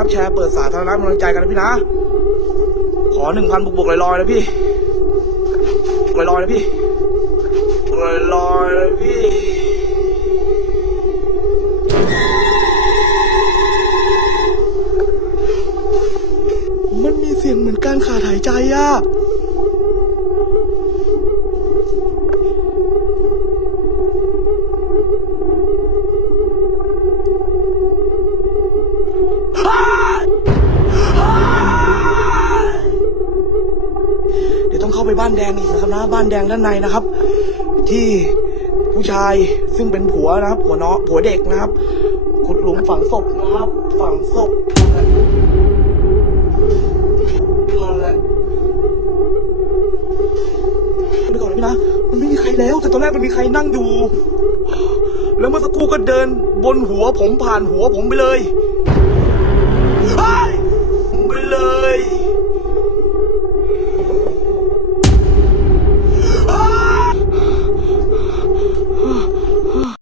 นะครับ แชร์เปิดสาธารณะกำลังใจกันนะพี่นะ ขอหนึ่งพันบวกๆลอยๆนะพี่ลอยๆนะพี่ลอยๆนะพี่มันมีเสียงเหมือนการขาดหายใจอะาไปบ้านแดงอีกนะครับนะบ้านแดงด้านในนะครับ ที่ผู้ชายซึ่งเป็นผัวนะครับผัวเนาะผัวเด็กนะครับ ขุดหลุมฝังศพนะครับ ฝังศพนั่นแหละไปก่อนนะพี่นะมันไม่มีใครแล้ว แต่ตอนแรกมันมีใครนั่งอยู่ แล้วเมื่อสักครู่ก็เดินบนหัวผมผ่านหัวผมไปเลย